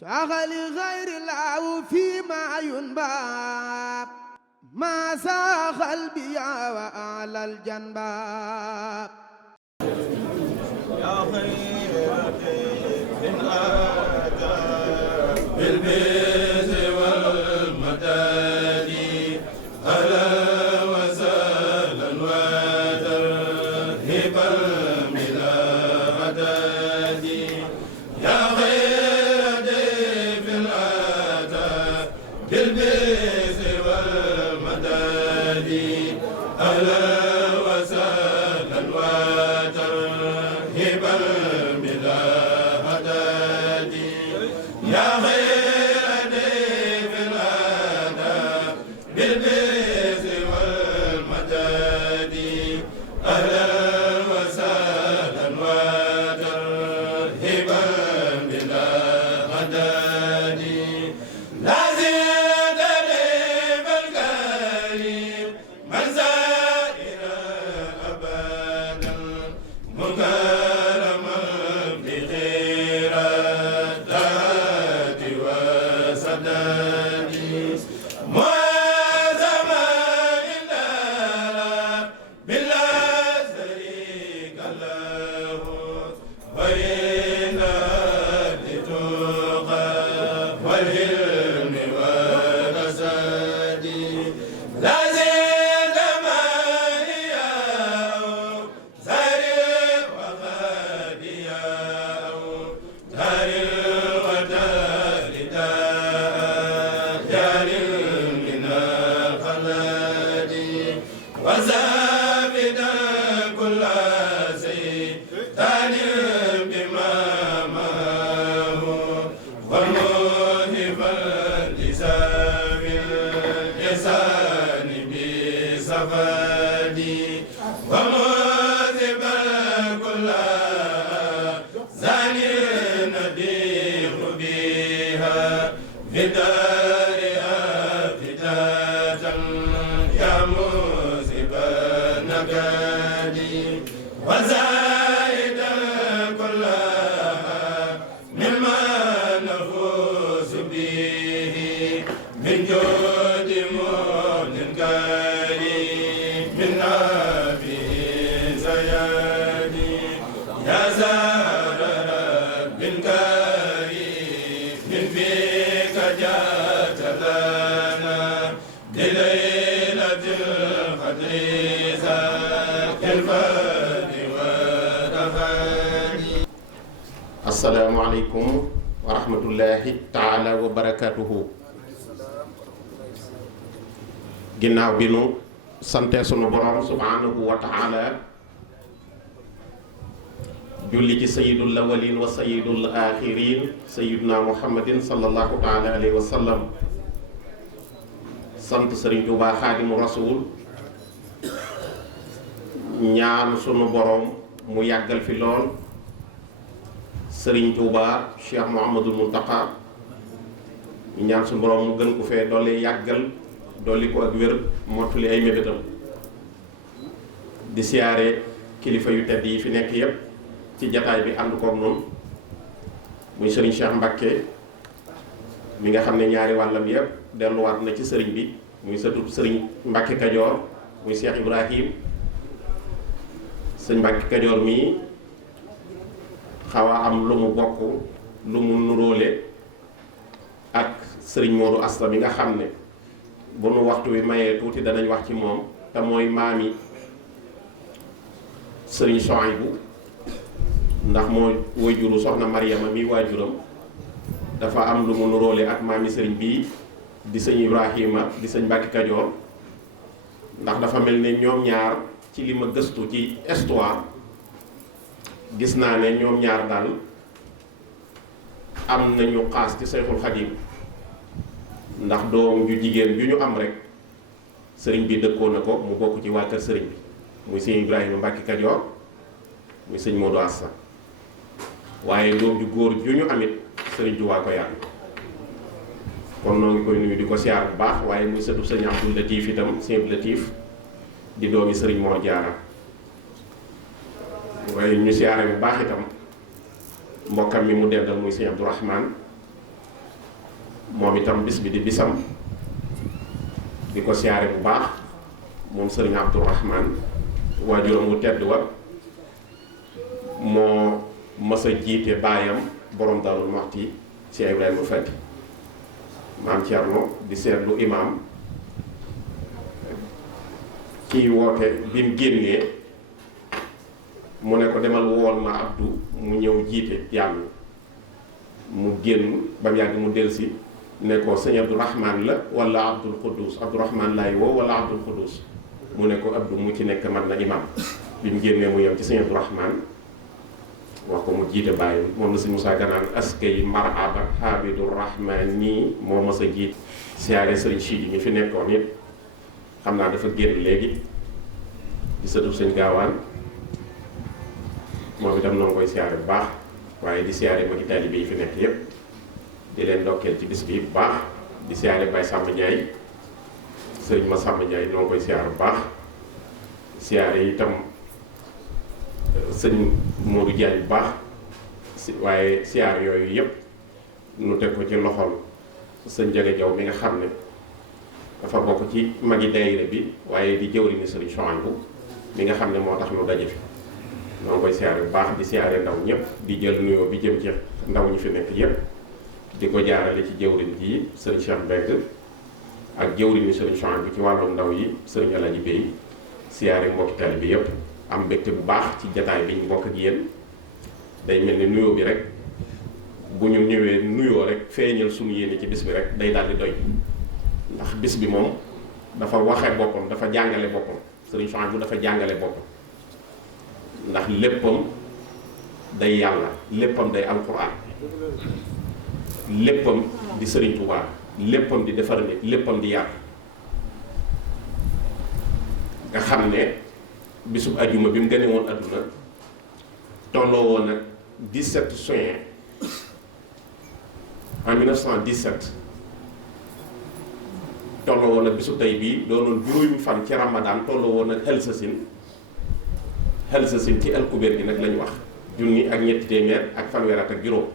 شغل غير الله فيما ينبى ما ساخ البيا وأعلى الجنبى يا خير من أتى بالبيت والمداد أهلا وسهلا وترحيبا بلا عدد يا خير ضيف أتى بالبيت والمداد أهلا وسهلا وترحيبا بلا عدد يا خير ضيف أتى بالبيت والمداد أهلا وسهلا وترحيبا بلا عدد لا زيد ضيف الكريم من زائر أبدا مكرما بخير الذات وسداد معظما إلا بالله شريك له وإن لتقى والهلم والرشاد لا زيد ما إياه زارع وغادياه دار ودار دار من الخلاد وزابدا كل سيطان بما معه والموهبا لسام الإحسان بسفادي وموهبا كل زان نديق بها في دارها فتاة يا موسب النكادي وزايدا كلها مما نفوس به من جود مؤمن كريم من نبي زيادي يا زهر رب كريم من فيك جات لنا بليلة القدر ذاك الفرد والرفاد. asalaamaaleykum wa rahmatullahi taala wa barakaatuhu. ginnaaw bi nu sante sunu borom subhanahu wa taala julli ci sayidul awalin wa sayidul axirin sayiduna muhammadin sallallahu taala alayhi wa sallam sant sëriñ Tuubaa xaadimu rasul ñaan sunu borom mu yàggal fi lool sëriñ Tuubaa Cheikh Mouhamadul Muntaqa ñaan sunu borom mu gën ko fee doole yàggal dolli ko ak wér mottali ay mébétam di siyaare kilifa yu tedd yi fi nekk yépp ci jataay bi ànd koog noonu muy sëriñ Cheikh Mbacké mi nga xam ne ñaari wàllam yépp delluwaat na ci sëriñ bi muy sëtu sëriñ Mbacké Kajoor muy Cheikh Ibrahim sëñ Mbacké Kajoor mii xaw a am lu mu bokk lu mu nuróole ak sëriñ Modou Asta mi nga xam ne bu nu waxtu wi mayee tuuti danañ wax ci moom te mooy maami sëriñ Souhaïbou ndax moo waajuru soxna Mariama mi waajuram dafa am lu mu nuróole ak maami sëriñ bii di sëñ Ibrahima di sëñ Mbacké Kajoor ndax dafa mel ne ñoom ñaar ci li ma gëstu ci histoire gis naa ne ñoom ñaar daal am nañu xaas ci Seyxul Xadim ndax doom ju jigéen ju ñu am rek sëriñ bi dëkkoo na ko mu bokk ci waa kër sëriñ bi muy sëñ Ibrahima Mbacké Kajoor muy sëñ Modou Asta waaye doom ju góor ju ñu amit sëriñ Tuubaa ko yar kon noo ngi koy nuyu di ko siyaar bu baax waaye muy sëtu sëñ Abdou Latif itam sëñ Abdou Latif di doomi sëriñ Mor Jaara waaye ñu siyaare bu baax itam mbokkam mi mu dendal muy sëñ Abdourahman moom itam bis bi di bisam di ko siyaare bu baax moom sëriñ Abdourahman waajuram wu tedd wa moo mës a jiite baayam borom Daaru Muxti ci Ibrahima Fati maam Thierno di seetlu imaam kii woote bi mu génnee mu ne ko demal wool ma Abdou mu ñëw jiite yàlla mu génn ba mu yàgg mu delsi ne ko sëñ Abdourahman la wala Abdul Xuddus Abdourahman laay woo wala Abdul Xuddus mu ne ko Abdou mu ci nekk man na imam bi mu génnee mu yem ci sëñ Abdourahman wax ko mu jiite bàyyi moom la sëñ Moussa Ganaan askay marhaba Habibur Rahman nii moo mas a jiit siyaare sëriñ Sidi mi fi nekkoon it xam naa dafa génn léegi di sëtub sëñ Gaawaan moom itam noo ngi koy siyaare bu baax waaye di siyaare magi taalibe yi fi nekk yépp di leen ndokkeel ci bis bi bu baax di siyaare Baye Samba Ndiaye sëriñ ma Samba Ndiaye noo ngi koy siyaare bu baax siyaare itam sëñ Modou Diagne bu baax waaye siyaare yooyu yépp nu teg ko ci loxol sëñ Jaga Jaw mi nga xam ne dafa bokk ci magi daayira bi waaye di jëwri ni sëriñ Chouaïbou mi nga xam ne moo tax nu daje fi noo ngi koy siyaare bu baax di siyaare ndaw ñëpp di jël nuyoo bi jëm ci ndaw ñi fi nekk yépp di ko jaarale ci jëwriñ ji sëriñ Cheikh Mbeng ak jëwriñ ni sëriñ Chouaïbou bi ci wàllum ndaw yi sëriñ Alaji Bey siyaare mbokki taalibe bi yépp am mbégte bu baax ci jataay bi ñu bokk ak yéen day mel ni nuyoo bi rek bu ñu ñëwee nuyoo rek feeñal suñu yéene ci bis bi rek day daal di doy ndax bis bi moom dafa waxe boppam dafa jàngale boppam sëriñ Chouaïbou dafa jàngale boppam ndax léppam day yàlla léppam day alquran léppam di sëriñ Tuubaa léppam di defar nit léppam di yàlla nga xam ne bisub ajuma bi mu gënee woon adduna tolloo woon nag 17 juin en 1917 tolloo woon nag bisub tey bii doonoon juróomi fan ci Ramadan tolloo woon nag Helsasin ci alkubeer gi nag lañu wax junni ak ñetti téeméer ak fanweer ak juróom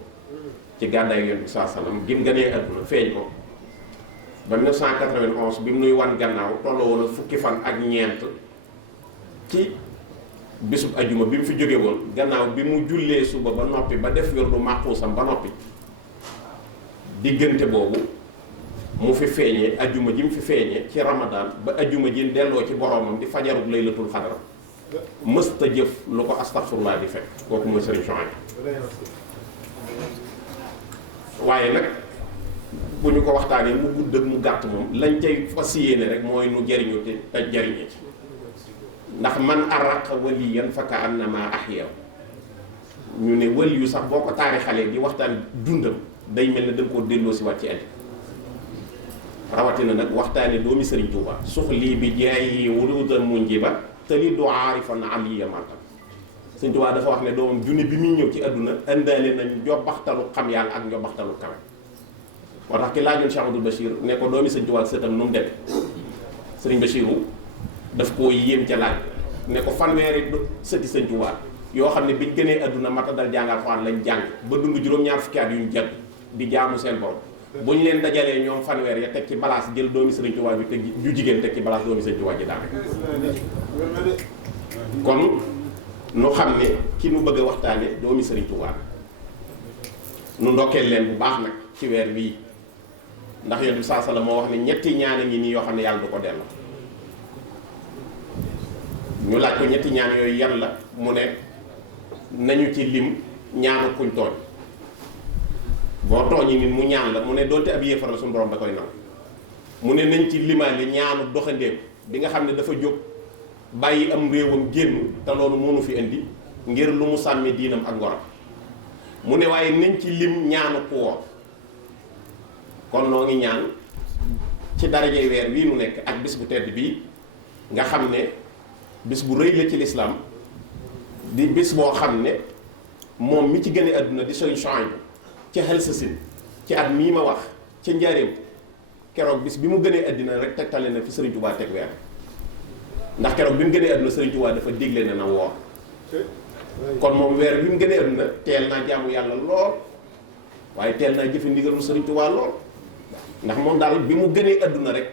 ci gàddaay Yonent bi saa salaam gi mu gënee adduna feeñ ko ba 1991 bi mu nuy wan gannaaw tolloo woon ak fukki fan ak ñeent ci bisub ajuma bi mu fi jóge woon gannaaw bi mu jullee suba ba noppi ba def wirdu màquusam ba noppi diggante boobu mu fi feeñee ajuma ji mu fi feeñee ci Ramadan ba ajuma ji delloo ci boromam di fajarub laylatul xadar mësta jëf lu ko astaghfirullah di fekk kooku mooy sëriñ Chouaïbou waaye nag bu ñu ko waxtaanee mu gudd ak mu gàtt moom lañ cay fas yéene rek mooy nu jariñu te jariñe ci ndax man araqa waliyan fa ka annama ahya ñu ne wali yu sax boo ko taarixalee di waxtaan dundam day mel ne da nga koo delloo si waat ci àddina rawatina nag waxtaane doomi Sëriñ Tuuba suxlii bi jaay wuludan munjiba te li du aarifan aliya mantam Sëriñ Tuuba dafa wax ne doomam junni bi muy ñëw ci àdduna indaale nañ njobbaxtalu xam yàlla ak njobbaxtalu kawe moo tax ki laajoon Cheikh Abdoul Bachir ne ko doomi Sëriñ Tuuba sëtam nu mu dem Sëriñ Bachiru daf koo yéem ca laaj ne ko fanweeri sëti Sëriñ Tuuba yoo xam ne biñ gënee àdduna mata dal jàngal Alxuraan lañ jàng ba dund juróom-ñaar fukki at yuñ jàdd di jaamu seen borom bu ñu leen dajalee ñoom fanweer ya teg ci balaas jël doomi Sëriñ Tuubaa bi teg ju jigéen teg ci balaas doomi Sëriñ Tuubaa ji daal kon nu xam ne ki nu bëgg a waxtaane doomi Sëriñ Tuubaa nu ndokkeel leen bu baax nag ci weer wii ndax Yonent bi saa sala moo wax ne ñetti ñaan a ngi nii yoo xam ne yàlla du ko delloo ñu laaj ko ñetti ñaan yooyu yan la mu ne nañu ci lim ñaanu kuñ tooñ boo tooñi nit mu ñaan la mu ne doonte ab yéefar la suñu borom da koy naw mu ne nañ ci limaale ñaanu doxandéem bi nga xam ne dafa jóg bàyyi am réewam génn te loolu mënu fi indi ngir lu mu sàmmi diinam ak ngoram mu ne waaye nañ ci lim ñaanu ku woor kon noo ngi ñaan ci darajey weer wii nu nekk ak bis bu tedd bii nga xam ne bis bu rëy la ci lislaam di bis boo xam ne moom mi ci gëne àdduna di Sëriñ Chouaïbou ci Helsasin ci at mii ma wax ci njaareem keroog bis bi mu gënee àddina rek tegtale na fi Sëriñ Tuubaa teg weer ndax keroog bi mu gënee àdduna Sëriñ Tuubaa dafa digle ne na woor kon moom weer bi mu gënee àdduna teel naa jaamu yàlla lool waaye teel naa jëfe ndigalu Sëriñ Tuubaa lool ndax moom daal bi mu gënee adduna rek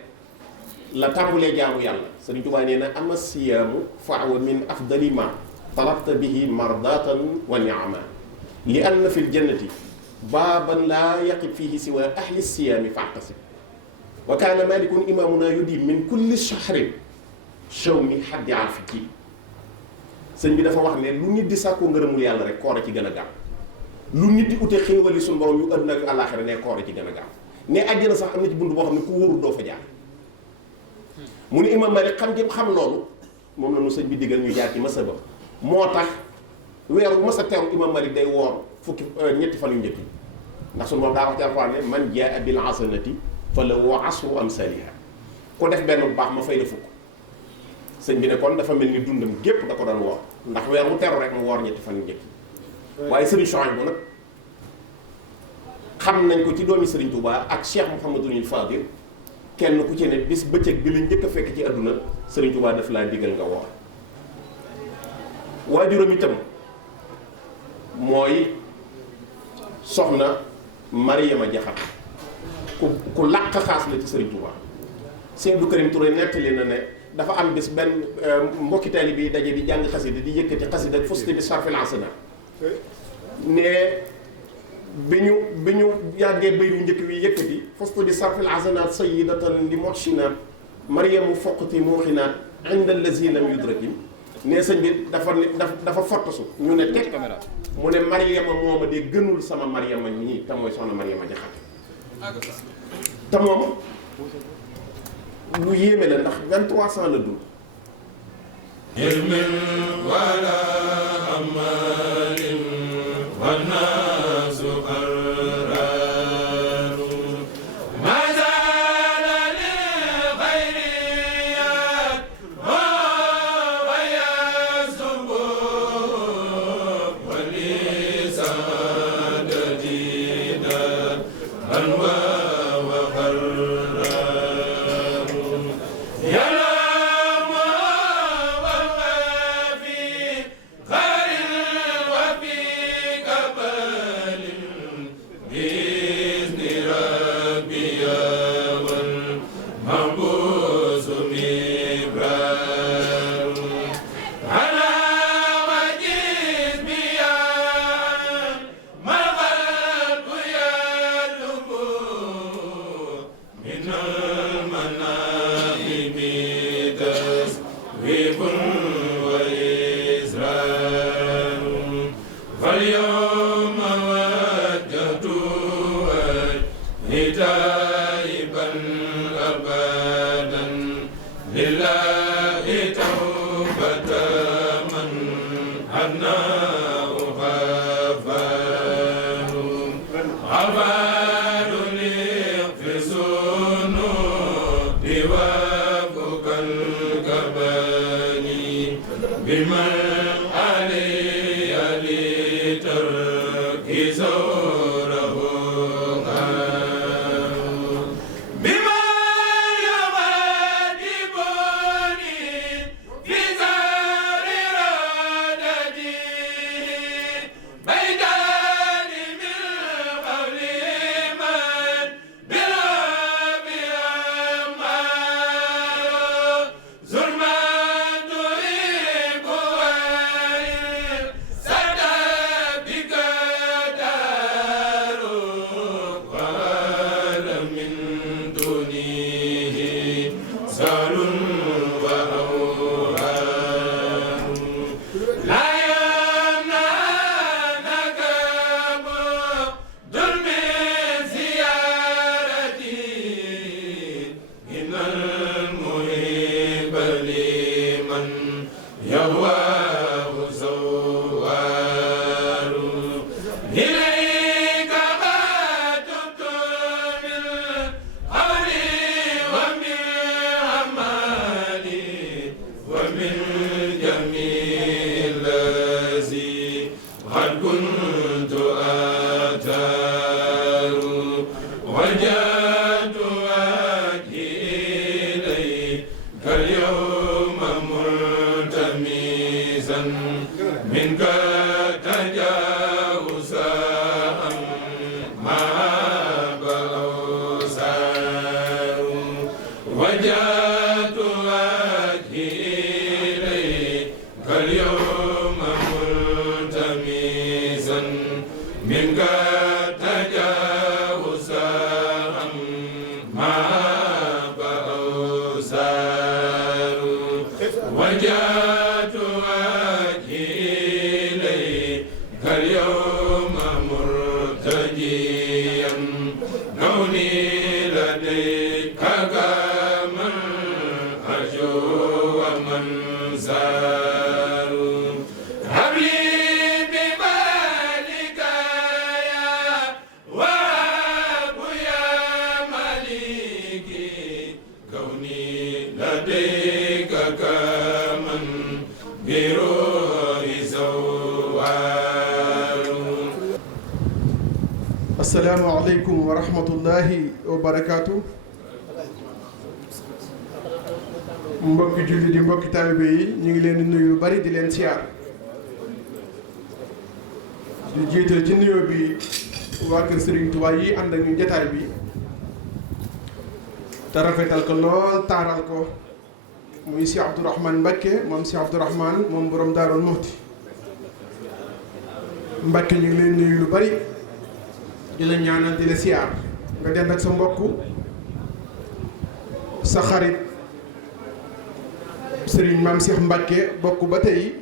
la tàmbulee jaamu yàlla Sëriñ Tuubaa nee na ama siyaamu fa wa min afdali ma talabta bihi mardatan wa niama li anna fi ljannati baaban laa yaqib fihi siwa ahli siyaami fa'tasib wa kaana malikun imaamuna yudi min kulli shahrin shawmi haddi afi kii sëñ bi dafa wax ne lu nit di sàkku ngërëmul yàlla rek koor a ci gën a gaaw lu nit di ute xéewali suñu borom yu àdduna ak àllaaxira ne koor a ci gën a gaaw ne àjjana sax am na ci bunt boo xam ne ku wóorul doo fa jaar mu ne imam Malik xam ngeen xam loolu moom la ñu sëñ bi digal ñu jaar ci masaba moo tax weer bu mas a teeru imam Malik day woor fukki ñetti fan yu njëkk yi ndax suñu moom daa wax ci Alxuraan ne man jaa bil hasanati falahu ashru amsaliha ku def benn bu baax ma fay la fukk sëñ bi ne kon dafa mel ni dundam gépp da ko doon woor ndax weer bu teru rek mu woor ñetti fan yu njëkk yi waaye sëriñ Souhaïbou nag xam nañ ko ci doomi sëriñ Touba ak Cheikh Mouhamadul Fadil kenn ku ci ne bis bëccëg bi la njëkk a fekk ci àdduna sëriñ Touba daf laa digal nga woor waajuram itam mooy soxna Mariama Jaxate ku làq xaas la ci sëriñ Touba Sëñ Abdou Karim Touré nettali na ne dafa am bis benn mbokki taalibe bi daje di jàng xasida di yëkkati xasida fusti bi sarfil asana ne bi ñu yàggee bayru njëkk wi yëkkati fusti bi sarfil asana sayyidatan li muhsinat mariamu foqati muxinaat inda allazi lam yudrakim ne sëñ bi dafa fottasu ñu ne teg mu ne mariama mooma de gënul sama mariama ñii te mooy soxna Mariama Jaxate te moom lu yéeme la ndax 2300 la dund. ilmin wala amalin wa naasu qarraru ma zaala li xayriyat wa yasubu wa li saadadina anwa wa qarraru Sa نوني لديك كمن أرجو ومن زار هب لي بمالك يا وهب يا مالكي كوني لديك كمن بروح زوار. asalaamaaleykum wa rahmatullahi wa barakaatu. mbokki julli di mbokki taalibe yi ñu ngi leen di nuyu lu bari di leen siyaar di jiital ci nuyoo bi waa kër Serigne Touba yi ànd ak ñu jataay bi te rafetal ko lool taaral ko muy Cheikh Abdourahmane Mbacké moom Cheikh Abdourahmane moom borom Daarul Muxti Mbacké ñu ngi leen nuyu lu bari di la ñaanal di la siyaar nga dend ak sa mbokk sa xarit Serigne Maam Cheikh Mbacké bokk ba tey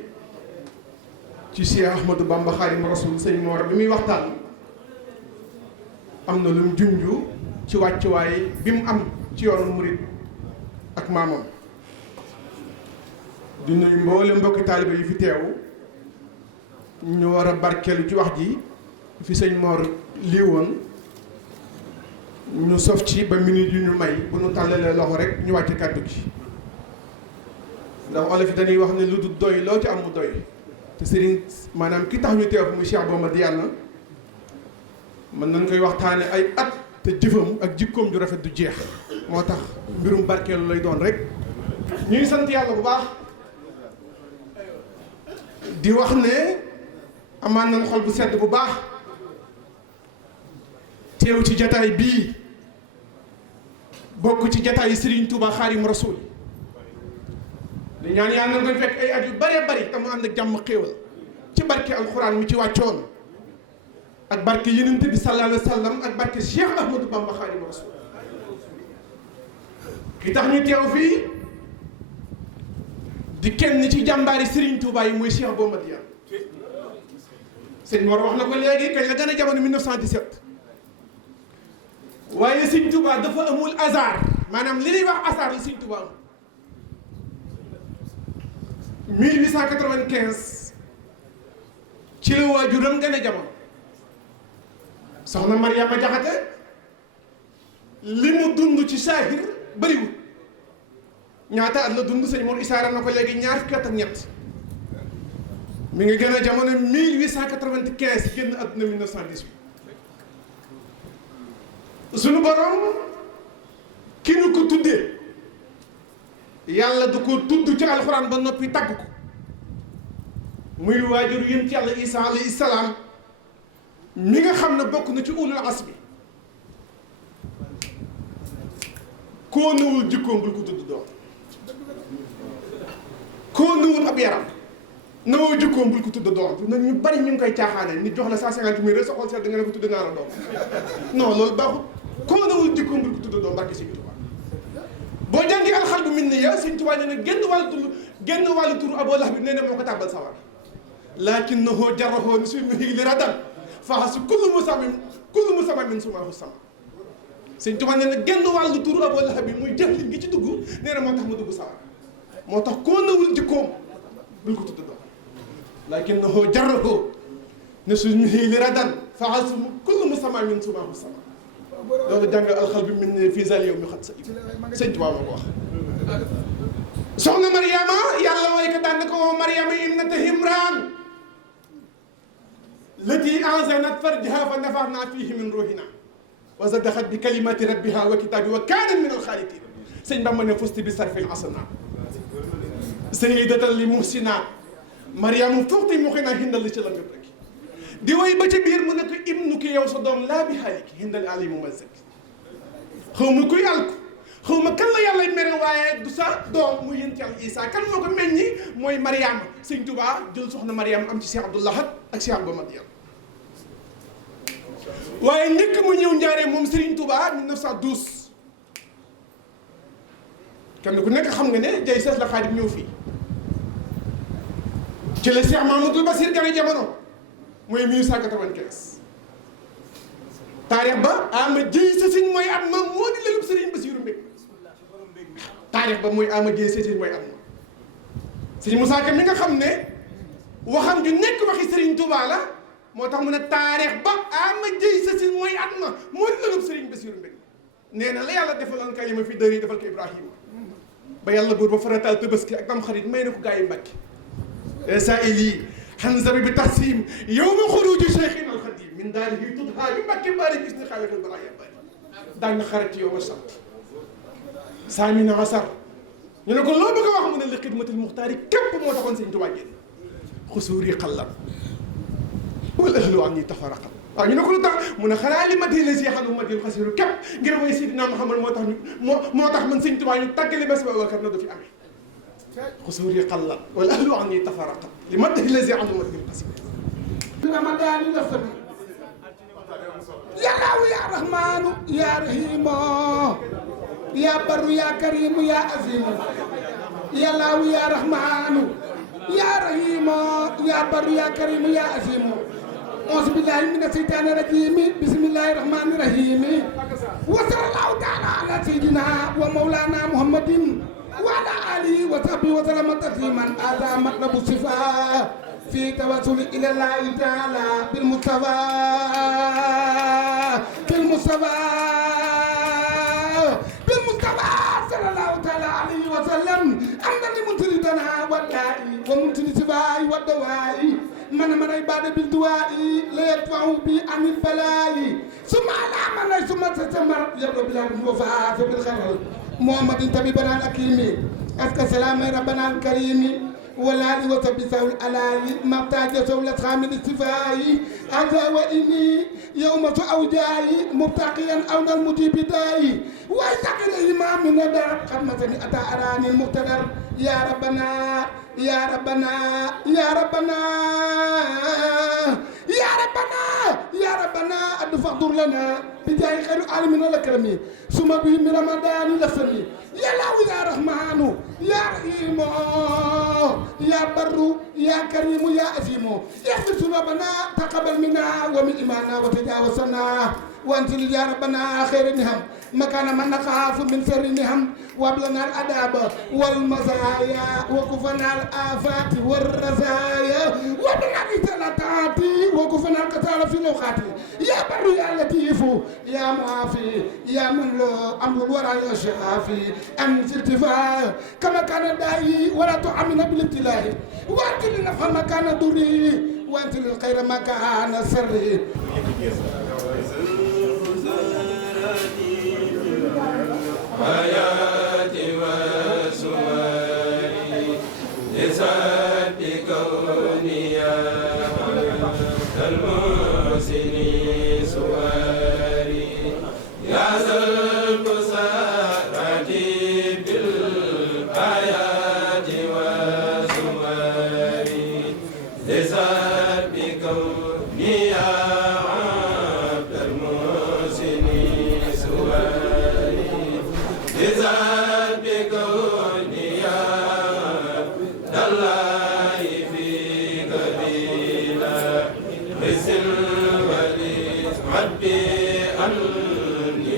ci Cheikh Ahmadou Bamba Xaadimu Rasuul sëñ Mor bi muy waxtaan am na lu mu junju ci wàccuwaay bi mu am ci yoonu murit ak maamam di nuyu mboole mbokki taalibe yi fi teew ñu war a barkeelu ci wax ji fi sëñ Mor lii woon ñu sof ci ba minute yu ñu may bu ñu tàllalee loxo rek ñu wàcc kàddu gi ndax olof yi dañuy wax ne lu du doy loo ci am mu doy te sëriñ maanaam ki tax ñu teew muy Cheikh Bamba Diène mën nañ koy waxtaane ay at te jëfam ak jikkoom ju rafet du jeex moo tax mbirum barkeelu lay doon rek ñuy sant yàlla bu baax di wax ne amaan nañ xol bu sedd bu baax teew ci jataay bii bokk ci jataay Serigne Touba Xaadimu Rasuul di ñaan yàlla na nga fekk ay at yu bëree bëri te mu ànd ak jàmm xéewal ci barke alxuraan mi ci wàccoon ak barke Yonent bi sallallahu alayhi wa sallam ak barke Cheikh Ahmadou Bamba Xaadimu Rasuul ki tax ñu teew fii di kenn ci jàmbaari Serigne Touba yi muy Cheikh Bamba Diène sëñ Mor wax na ko léegi kañ la gën a jamono 1917 waaye sëñ Touba dafa amul hasard maanaam li ñuy wax hasard la sëñ Touba am 1895 ci la waajuram gën a jamono soxna Mariama Jaxate li mu dund ci saahir bëriwul ñaata at la dund sëñ Mor isaara na ko léegi ñaar fukki at ak ñett mi ngi gën a jamono 1895 génn àdduna 1918 suñu borom ki ñu ko tuddee yàlla du ko tudd ci alxuraan ba noppi tagg ko muy waajur yéen ci yàlla Isa alayhi salaam mi nga xam ne bokk na ci ulul asmi koo nëwul jikkoom bul ko tudd doom koo nëwul ab yaram nawoo jikkoom bul ko tudd doom nag ñu bari ñu ngi koy caaxaane nit jox la 150 000 rek sa xol seet da nga ne ko tudd naa la doom non loolu baaxul koo nawul jikkoom bul ko tudd doom barke Sëñ Tuubaa boo jàngi alxal bu min ni ya Sëñ Tuubaa nee na génn wàllu turu Abu Lahab bi nee na moo ko tàbbal sawar lakinnahu jarrahu nismihi li radan faxasu kullu musamma min sumaahu sama Sëñ Tuubaa nee na génn wàllu turu Abu Lahab bi muy jëf li gi ci dugg nee na moo tax ma dugg sawar moo tax koo nawul jikkoom bul ko tudd doom lakinnahu jarrahu nismihi li radan faxasu kullu musamma min sumaahu sama loolu jàng alxal bi min ne fii zal yow mi xat sa Sëñ Tuubaa moo ko wax soxna Mariama yàlla way ko daan na ko woo Mariama ibnata Imraan lati anzanat farjaha fa nafaxnaa fiihi min ruuhinaa wa sadaqat bi kalimati rabbiha wa kitaabi wa kaanat min alxaanitiin sëñ Bamba ne fusti bi sarfil asanaat sayyidatan li muhsinaat Mariama fuxti muxinaa hindal li ci la rek di way ba ci biir mu ne ko ibnu ki yow sa doom laa bi xaaliki hindal ali mu mazak xaw ma kuy alku xaw ma kan la yàlla mere waaye du sa doom muy yént yàlla Isa kan moo ko meññi mooy Mariama Sëñ Tuubaa jël soxna Mariama am ci Cheikh Abdou Lahad ak Cheikh Bamba Diène waaye njëkk mu ñëw njaaree moom Serigne Touba 1912 kenn ku nekk xam nga ne jay sees la Xaadim ñëw fii ci la Cheikh Mamadou Bassir gane jamono mooy 1895 taarix ba ama jëy sa siñ mooy at ma moo di lelub sëriñ Basiiru Mbég taarix ba mooy ama jëy sa siñ mooy at ma sëriñ Moussa Ka mi nga xam ne waxam ju nekk waxi sëriñ Touba la moo tax mu ne taarix ba ama jëy sa siñ mooy at ma moo di lelub sëriñ Basiiru Mbég nee na la yàlla defaloon kalima fi dër yi defal ko Ibrahima ba yàlla buur ba farataal Tabaski ak tam xarit may na ko gaa yi Mbàkke سائلي حنزب بتحسيم يوم خروج شيخنا الخديم من داره تضحى بمكة بارك اسم خالق البرايا بارك دانا خرجت يوم السبت سامين عصر ñu ne ko loo bëgg a wax mu ne li xidmatil muxtaari képp moo taxoon sëñ Tuubaa génn xusuuri xallam wal ahlu an ni tafaraqat waaw ñu ne ko lu tax mu ne xanaa li mati la si xalu matil xasiru képp ngir way Sidina Muhammad moo tax ñu moo tax man sëñ Tuubaa ñu tàggale bés ba wakar na du fi amee xusuuri xallam wal ahlu an ni tafaraqat li mati la si xalu matil xasiru رمضان لفن يا الله يا رحمن يا رحيم يا بر يا كريم يا عظيم يا الله يا رحمن يا رحيم يا بر يا كريم يا عظيم أعوذ بالله من الشيطان الرجيم بسم الله الرحمن الرحيم وصلى الله تعالى على سيدنا ومولانا محمد وعلى آله وصحبه وسلم تسليما هذا مطلب الشفاء في توسل إلى الله تعالى بالمصطفى صلى الله تعالى عليه وسلم أمنا لمنتردنا والدائي ومنتر سباي والدواء من عبادة بالدواء لا يدفع بي عن البلاء ثم على من ثم تستمر يبدو بالله وفاء بالخير محمد طبيبنا الحكيم أزكى سلام ربنا الكريم والآل وتبسه الألال مبتاج سولة خامل الصفاء هذا وإني يوم أوجاي مبتقيا أو المجيب داي ويسقي الإمام من الدار خدمتني أتى أراني المقتدر يا ربنا يا ربنا يا ربنا يا ربنا يا ربنا أدفع لنا بجاي خير العالمين الأكرمين ثم به من رمضان لسني يا الله يا رحمن يا رحيم يا بر يا كريم يا عظيم اغفر ذنوبنا تقبل منا ومن إيماننا وتجاوزنا وانزل يا ربنا خير النهم مكان من نخاف من شر النهم وابلنا الاداب والمزايا وكفنا الافات والرزايا وابلنا الثلاثات وكفنا القتال في الاوقات يا بر يا لطيف يا معافي يا من له امر الورى يا شافي انزل ارتفاع كما كان داعي ولا تعمل بالابتلاء وانزل النفع مكان ضري وانزل الخير مكان سري حياتي وسواري لسعد كوني يا المحسن سواري يا زلق سارتي بالحياة وسواري لسعد كوني يا عبد المحسن سواري ربي أني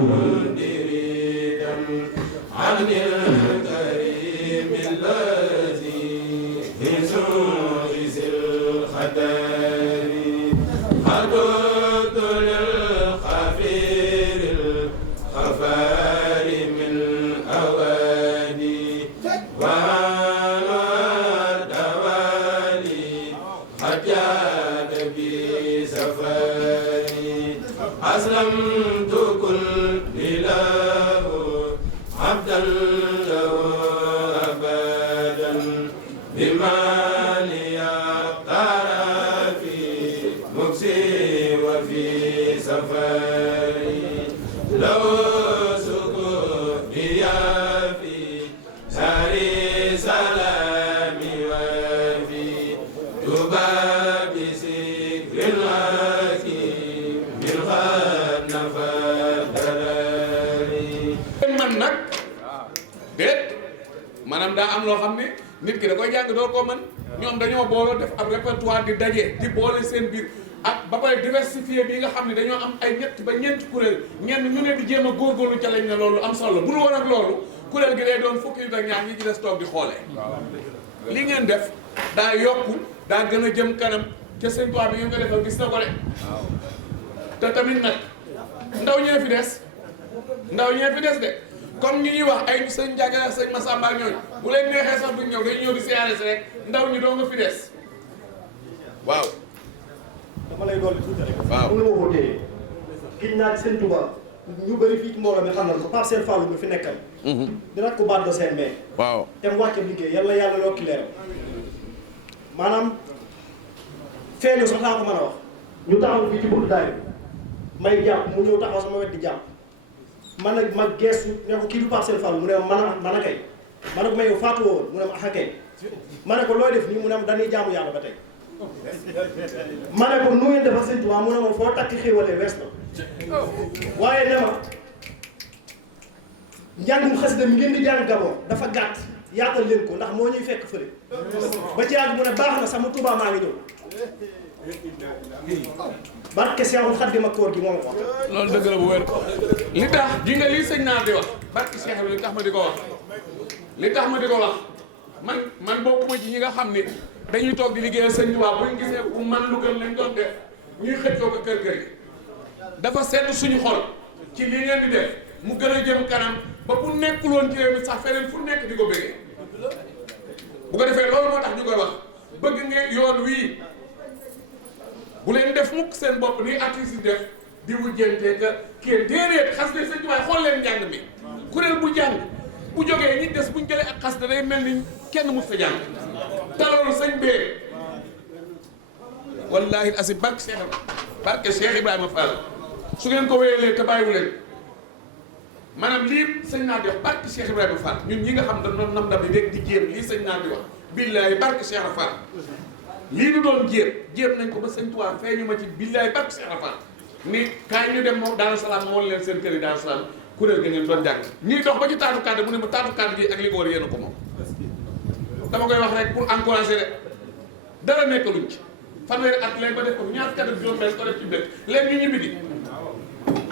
مدريدا عن الكريم الذي من سوء الخدار حدود للخفير الخفار من أواني وعلى الدوالي حجات بسفاري أسلمت كل له عبدا له أبدا بما لي اختار في مكسي وفي سفري لو سكوني في ساري سلامي وفي تباب سكر الحكيم من غد نفدري man nag déet maanaam daa am loo xam ne nit ki da koy jàng door koo mën ñoom dañoo booloo def ab répertoire di daje di boole seen biir ak ba pare diversifié bi nga xam ne dañoo am ay ñett ba ñeenti kuréel ñenn ñu ne di jéem a góorgóorlu ca lañ ne loolu am solo bu dul woon ak loolu kuréel gi day doon fukki nit ak ñaar ñi ci des toog di xoolee li ngeen def daa yokku daa gën a jëm kanam ca seen toit bi ngeen ko defal gis na ko de te tamit nag ndaw ñee fi des ndaw ñee fi des de comme ñi ñuy wax ay sëñ Ndiaga ak sëñ Massamba ak ñooñu bu leen neexee sax duñ ñëw dañu ñëw di siyaare si rek ndaw ñi doo nga fi des waaw. dama lay dolli tuuti rek. waaw mu la ma ko téye. giñ naa ci sëñ Touba ñu bëri fii ci mbooloo mi xam na ko Pape Sène Fallou mi fi nekkal. dina ko baat do seen mbéy. waaw te mu wàcce liggéey yàlla yàlla yokki leeram maanaam feeñu sax laa ko mën a wax. ñu taxaw fii ci buntu daay may jàpp mu ñëw taxaw sama wet di jàpp. man nag ma geestu ne ko kii du Pape Sène Fallou mu ne ma man a kay ma ne ko may yow faatu woon mu ne ma kay ma ne ko looy def nii mu ne ma dañuy jaamu yàlla ba tey ma ne ko nu ngeen defal sëñ Tuubaa mu ne ma foo takk xéwalee wees na waaye ne ma njàngum xasida mi ngeen di jàng Gabon dafa gàtt yaatal leen ko ndax moo ñuy fekk fële ba ci yàgg mu ne baax na sama Tuubaa maa ngi ñëw barke Seexul Xaadim ak koor gi moom ko loolu dëgg la bu wér li tax ji nga lii sëñ naa di wax barke Cheikh bi li tax ma di ko wax li tax ma di ko wax man bokkuma ci ñi nga xam ni dañuy toog di liggéeyal sëñ Tuubaa buñ gisee bu man lu gën lañ doon def ñuy xëccoo ko kër yi dafa sedd suñu xol ci li ngeen di def mu gën a jëm kanam ba bu nekkul woon ci réew mi sax feneen fu nekk di ko bëggee bu ko defee loolu moo tax ñu koy wax bëgg ngeen yoon wii bu leen def mukk seen bopp ni artiste yi def di wujjante ka kii déedéet xas ne sëñ Tuubaa xool leen njàng mi kuréel bu jàng bu jógee ñi des buñ jëlee ak xas da day mel ni kenn mus sa jàng te loolu sëñ bee wallaahi asi barke Cheikh Ibrahima Fall su ngeen ko wéyalee te bàyyiwu leen maanaam lii sëñ naa di wax barke Cheikh Ibrahima Fall ñun ñi nga xam dañ doon nam ndam rek di jéem lii sëñ naa di wax billaahi barke Cheikh Fall lii nu doon jéem nañ ko ba sëñ Tuubaa feeñu ma ci billaahi barke Cheikh Fall ni kaay ñu dem moom Daaru Salaam moo leen seen kër yi Daaru Salaam kuréel ga ngeen doon jàng ñii dox ba ci taatu kàddu mu ne ma taatu kàddu gi ak li ko war yéen ko moom dama koy wax rek pour encourager rek dara nekkaluñ ci fanweeri at léegi ba def ko ñaar kàddu juróom benn ko def ci dëkk léegi ñu ñibbi di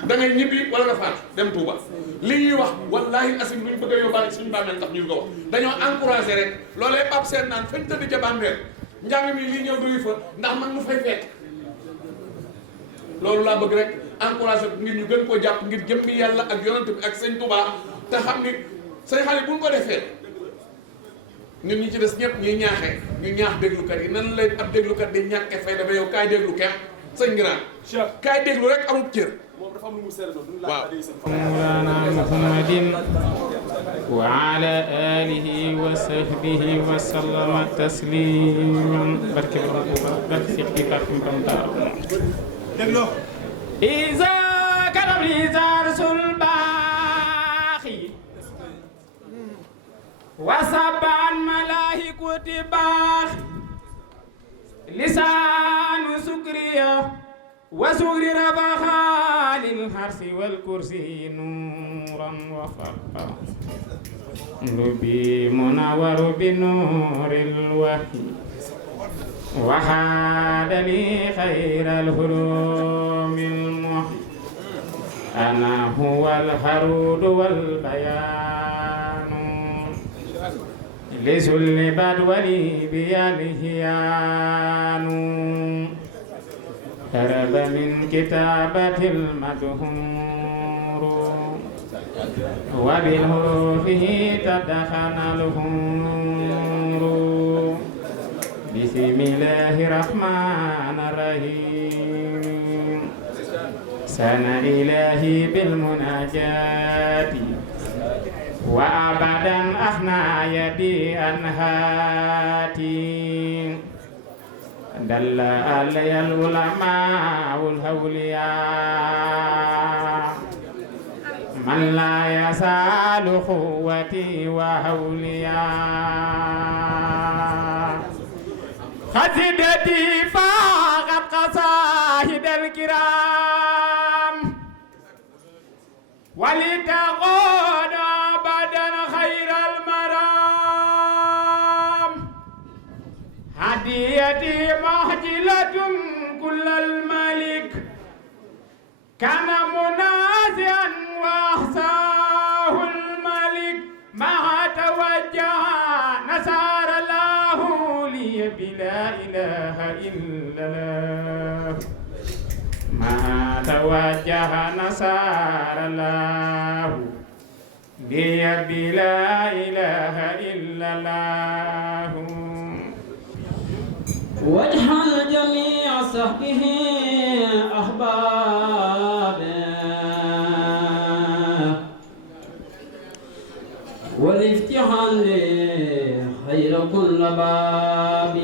da ngay ñibbi wala nga faatu dem Touba li ñuy wax wallaahi asim luñ bëgg a yóbbaale suñu bàmmeel tax ñu ko wax dañoo encourager rek loolee Pape Sène naan fañ tëdd ca bàmmeel njàng mi lii ñëw duñu fa ndax man mu fay fekk loolu laa bëgg rek encourager ngir ñu gën koo jàpp ngir jëmmi yàlla ak yonent bi ak sëñ Touba te xam ni say xale buñ ko defee ñun ñi ci des ñëpp ñuy ñaaxee ñu ñaax déglukat yi nan lay ab déglukat di ñàkk fay dafa yow kaay déglu kepp sëñ Ngiraan kaay déglu rek amul cër waaw مولانا محمد وعلى آله وصحبه وسلم تسليما بركة إذا كان رسول الباخي وسبع ملائكة باخي لسان سكريا وسكر رفخا للحرس والكرسي نورا وفرقا نبي منور بنور الوحي وحاد لي خير الهروم المحي أنا هو الهرود والبيان لسل بدولي بيالهيان هرب من كتابة المدهور وبالحروفه تدخن الهور بسم الله الرحمن الرحيم سنة إلهي بالمناجاة وأبدا أخنى يدي أنهاتي دل علي العلماء الأولياء من لا يسأل قوتي وحوليا خسدتي فاقت قصائد الكرام ولتقود أبدا خير المرام هديتي مهجلة كل الملك كان منازعا وأحصاه الملك ما توجه نصار الله لي بلا إله إلا الله ما توجه نصار الله لي بلا إله إلا الله واجعل جميع صحبه أحبابا والافتحان خير كل باب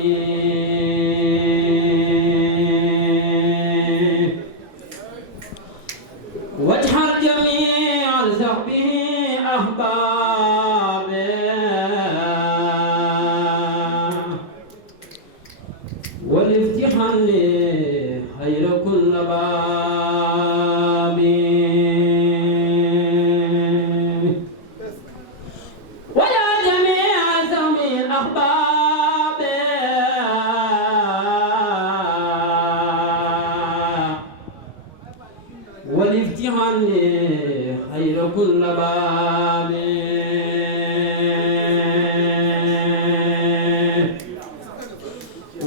واجعل جميع صحبه أحبابا والافتحان خير كل باب ويا جميع سمي الأحباب والافتحان خير كل باب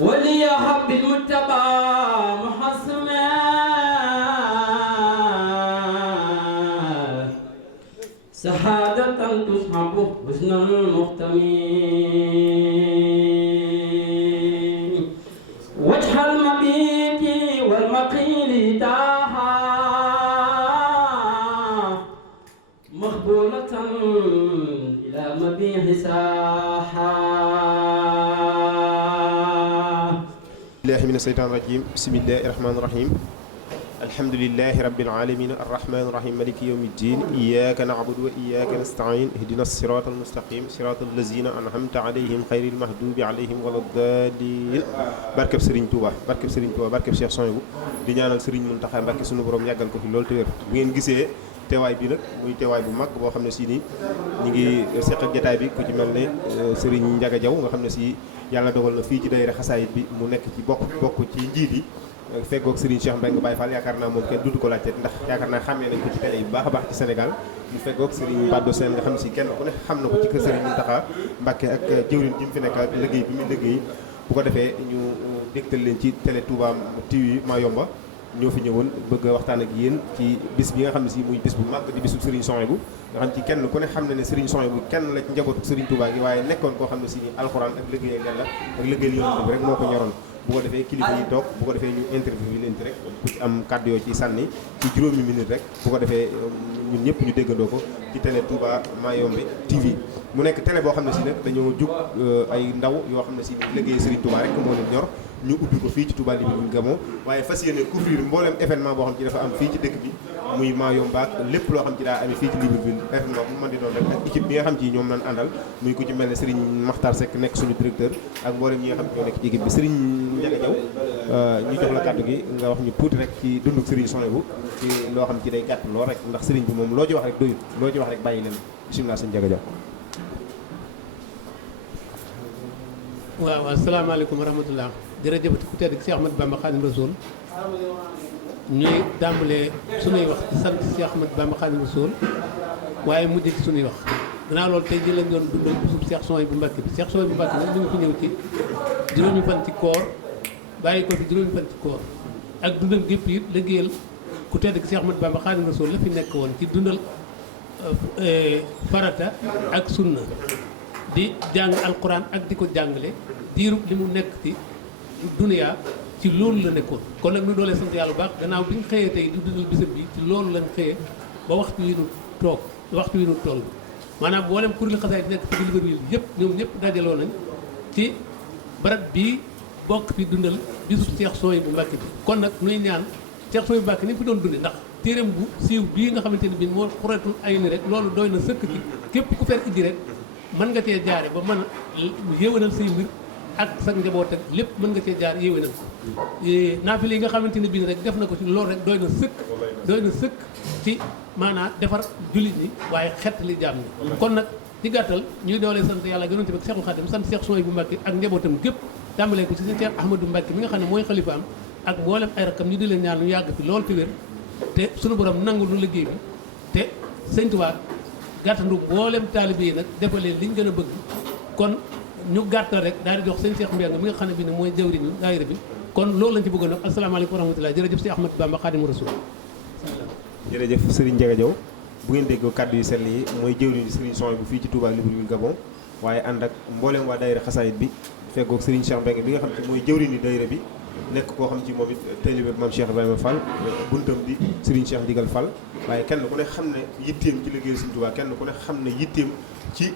وليحب المتبع محسما سعادة تصحب حسن المختمين وجه المبيت والمقيل تاها مقبولة إلى مبيح ساحا الله من الشيطان الرجيم بسم الله الرحمن الرحيم الحمد لله رب العالمين الرحمن الرحيم مالك يوم الدين إياك نعبد وإياك نستعين اهدنا الصراط المستقيم صراط الذين أنعمت عليهم خير المغضوب عليهم ولا الضالين barkeb Serigne Touba barkeb Serigne Touba barkeb Cheikh Souhaïbou di ñaanal Serigne Mountakha Mbacké sunu borom yàggal ko fi loolu te wér bu ngeen gisee teewaay bi nag muy teewaay bu mag boo xam ne si nii ñu ngi seq ak jataay bi ku ci mel ne Serigne Ndiaga Diaw nga xam ne si yàlla dogal na fii ci daayira xasaayit bi mu nekk ci bokk ci njiit yi feggoog Serigne Cheikh Mbengue Baye Fall yaakaar naa moom kenn dutu ko laajte ndax yaakaar naa xàmmee nañ ko ci télé yi bu baax a baax ci Sénégal mu feggoog Serigne Baddo Sène nga xam si kenn ku ne xam na ko ci kër Serigne Mountakha Mbacké ak jëwriñ ji mu fi nekk ak liggéey bi mu liggéey bu ko defee ñu dégtal leen ci télé Touba TV Mayomba ñoo fi ñëwoon bëgg a waxtaan ak yéen ci bis bi nga xam ne si muy bis bu mag di bisu Serigne Souhaïbou nga xam ci kenn ku ne xam na ne Serigne Souhaïbou kenn la ci njabootu Serigne Touba gi waaye nekkoon koo xam ne si ni alxuraan ak liggéey Yàlla ak liggéey Yonent bi rek moo ko ñoroon bu ko defee kilifa yi toog bu ko defee ñu interview leen ci rek ku ci am kàddu yoo ci sànni ci juróomi minute rek bu ko defee ñun ñëpp ñu déggandoo ko ci télé Touba Mayombe TV mu nekk télé boo xam ne si nag dañoo jug ay ndaw yoo xam ne si liggéey Serigne Touba rek moo leen ñor ñu ubbi ko fii ci Touba Libreville Gamo waaye fas yéene couvrir mboolem événement boo xam ci dafa am fii ci dëkk bi muy Mayombe ak lépp loo xam ci daa amee fii ci Libreville événement bu mën di doon rek ak équipe bi nga xam ci ñoom lañ àndal muy ku ci mel ne Serigne Makhtar Seck nekk suñu directeur ak mboolem ñi nga xam ñoo nekk ci équipe bi Serigne Ndiaga Diaw ñu jox la kàddu gi nga wax ñu tuuti rek ci dunduk Serigne Souhaïbou ci loo xam ci day gàtt lool rek ndax Serigne bi moom loo ci wax rek doyut loo ci wax rek bàyyi leen bismillah Serigne Ndiaga Diaw. waaw asalaamaaleykum wa rahmatullah jërëjëf ku tedd Cheikh Ahmadou Bamba Khadim Rasoul ñuy tàmbalee sunuy wax ci sant Cheikh Ahmadou Bamba Khadimu Rasuul waaye mujj ci sunuy wax gannaaw loolu tey jii lañ doon dundal bisub Cheikh Souhaïbou Mbacké bi Cheikh Souhaïbou Mbacké nag ñu ngi fi ñëw ci juróomi fan ci koor bàyyi ko fi juróomi fan ci koor ak dundal gépp it liggéeyal ku tedd ki Cheikh Ahmadou Bamba Khadimu Rasuul la fi nekk woon ci dundal farata ak sunna di jàng alquran ak di ko jàngale diirub li mu nekk ci duniyaa ci loolu la nekkoon kon nag ñu doolee sant yàlla bu baax gannaaw bi ñu xëyee tey di dundal bisam bi ci loolu lañ xëyee ba waxtu wi nu toog waxtu wi nu toll maanaam mboolem kuréel xasaay di nekk ci Libreville yëpp ñoom ñëpp dajaloo nañ ci barab bii bokk fi dundal bisu Cheikh Souhaïbou Mbacké bi kon nag nuy ñaan Cheikh Souhaïbou Mbacké ni fi doon dunde ndax téereem bu siiw bii nga xamante ne bii moo Xuratul Ayni rek loolu doy na sëkk ci képp ku fer ijji rek mën nga cee jaare ba mën a yéwénal say mbir ak sa njaboot ak lépp mën nga cee jaar yéwénal naafile yi nga xamante ne bii rek def na ko ci loolu rek doy na sëkk ci maanaam defar jullit ñi waaye xett li jaam ñi kon nag ci gàttal ñuy doolee sant yàlla gënoonte ak Cheikhul Khadim sant Cheikh Souhaïbou Mbacké ak njabootam gépp tàmbalee ko ci si Cheikh Ahmadou Mbacké mi nga xam ne mooy xalifaam ak mboolem ay rakkam ñu di leen ñaan ñu yàgg fi loolu te wér te sunu borom nangu lu liggéey bi te sëñ Tuubaa gàttandu mboolem taalibe yi nag defalee liñ gën a bëgg kon ñu gàttal rek daal di jox sëñ Cheikh Mbengue mi nga xam ne bi ne mooy jawriñu daayira bi kon loolu lañ ci bëggoon wax asalaamaaleykum wa rahmatulah jërëjëf si Ahmadou Bamba Khadimu Rasuul. jërëjëf Serigne Ndiaga Diaw bu ngeen déggoo kàddu yu sell yi mooy jëwriñ di Serigne Souhaïbou fii ci Touba Libreville Gabon waaye ànd ak mboolem waa daayira xasaayit bi fekkoog Serigne Cheikh Mbengue bi nga xam ne mooy jëwriñ di daayira bi nekk koo xam ci moom it taalibe maam Cheikh Ibrahima Fall buntam di Serigne Cheikh Ndigal Fall waaye kenn ku ne xam ne yitteem ci liggéey Serigne Touba kenn ku ne xam ne yitteem ci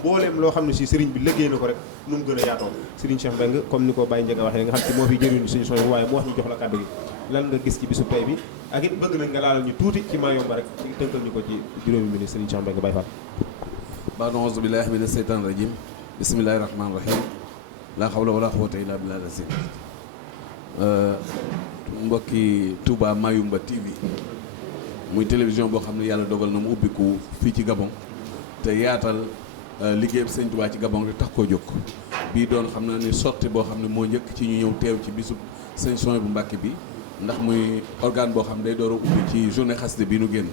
mbooleem loo xam ne si Serigne bi liggéey na ko rek nu mu gën a yaatoo Serigne Cheikh Mbengue comme ni ko Baye Ndiaga waxee nga xam ci moo fi jëriñu Serigne Souhaïbou waaye mu wax ñu jox la kàddu gi lan nga gis ci bisu tey bi ak it bëgg nañ nga laalal ñu tuuti ci Mayumba rek tënkal ñu ko ci juróomi minute Serigne Cheikh Mbengue Baye Fall. ba'da a'uuzu billaahi mina shaytaani rajiim bismillaahi rahmaani rahiim laa hawla wa laa quwwata illaa billaahil aziim mbokki Touba Mayumba TV muy télévision boo xam ne yàlla dogal na mu ubbiku fii ci Gabon te yaatal liggéeyam sëñ Touba ci Gabon rek tax koo jóg bii doon xam naa ni sotti boo xam ne moo njëkk ci ñu ñëw teew ci bisu sëñ Souhaïbou Mbacké bi ndax muy organe boo xam ne day door a ubbi ci journée xasida bi nu génn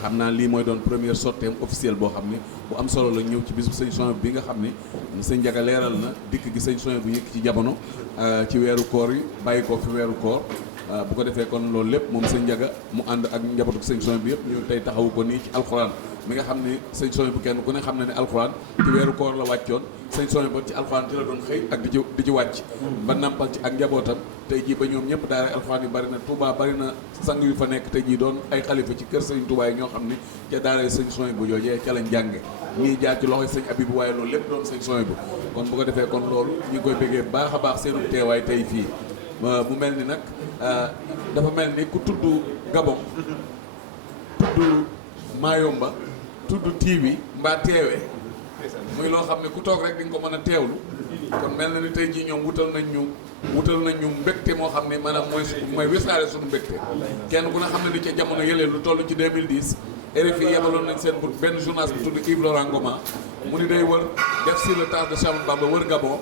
xam naa lii mooy doon première sorteem officielle boo xam ne bu am solo la ñëw ci bisu sëñ Souhaïbou bi nga xam ne sëñ Ndiaga leeral na dikk gi sëñ Souhaïbou bu yëkk ci jamono ci weeru koor yi bàyyi ko fi weeru koor bu ko defee kon loolu lépp moom sëñ Ndiaga mu ànd ak njabootu sëñ Souhaïbou bi yëpp ñu tey taxawu ko nii ci alxuraan mi nga xam ne sëñ Souhaïbou bu kenn ku ne xam ne ne alxuraan ci weeru koor la wàccoon sëñ Souhaïbou ba ci alxuraan ci la doon xëy ak di ci wàcc ba nampal ci ak njabootam tey jii ba ñoom ñëpp daara alxuraan yi bari na Touba bari na sang yu fa nekk tey jii doon ay xalifa ci kër sëñ Touba yi ñoo xam ne ca daara sëñ Souhaïbou bu joojee ca lañ jànge ñii jaar ci loxoy sëñ Abibou waaye loolu lépp doon sëñ Souhaïbou bu kon bu ko defee kon loolu ñu ngi koy bëggee baax a baax seenu teewaay tey fii mu mel ni nag dafa mel ni ku tudd Gabon tudd Mayumba tudd TV mbaa teewee muy loo xam ne ku toog rek di nga ko mën a teewlu kon mel na ni tey jii ñoom wutal nañ ñu mbégte moo xam ne maanaam mooy wisaare suñu mbégte kenn ku ne xam ne ni ca jamono yëlee lu toll ci 2010 RFI yebaloon nañ seen benn journaliste bu tudd Yves Laurent Ngoma mu ni day wër def sur le tas de Cheikh Ahmadou Bamba wër Gabon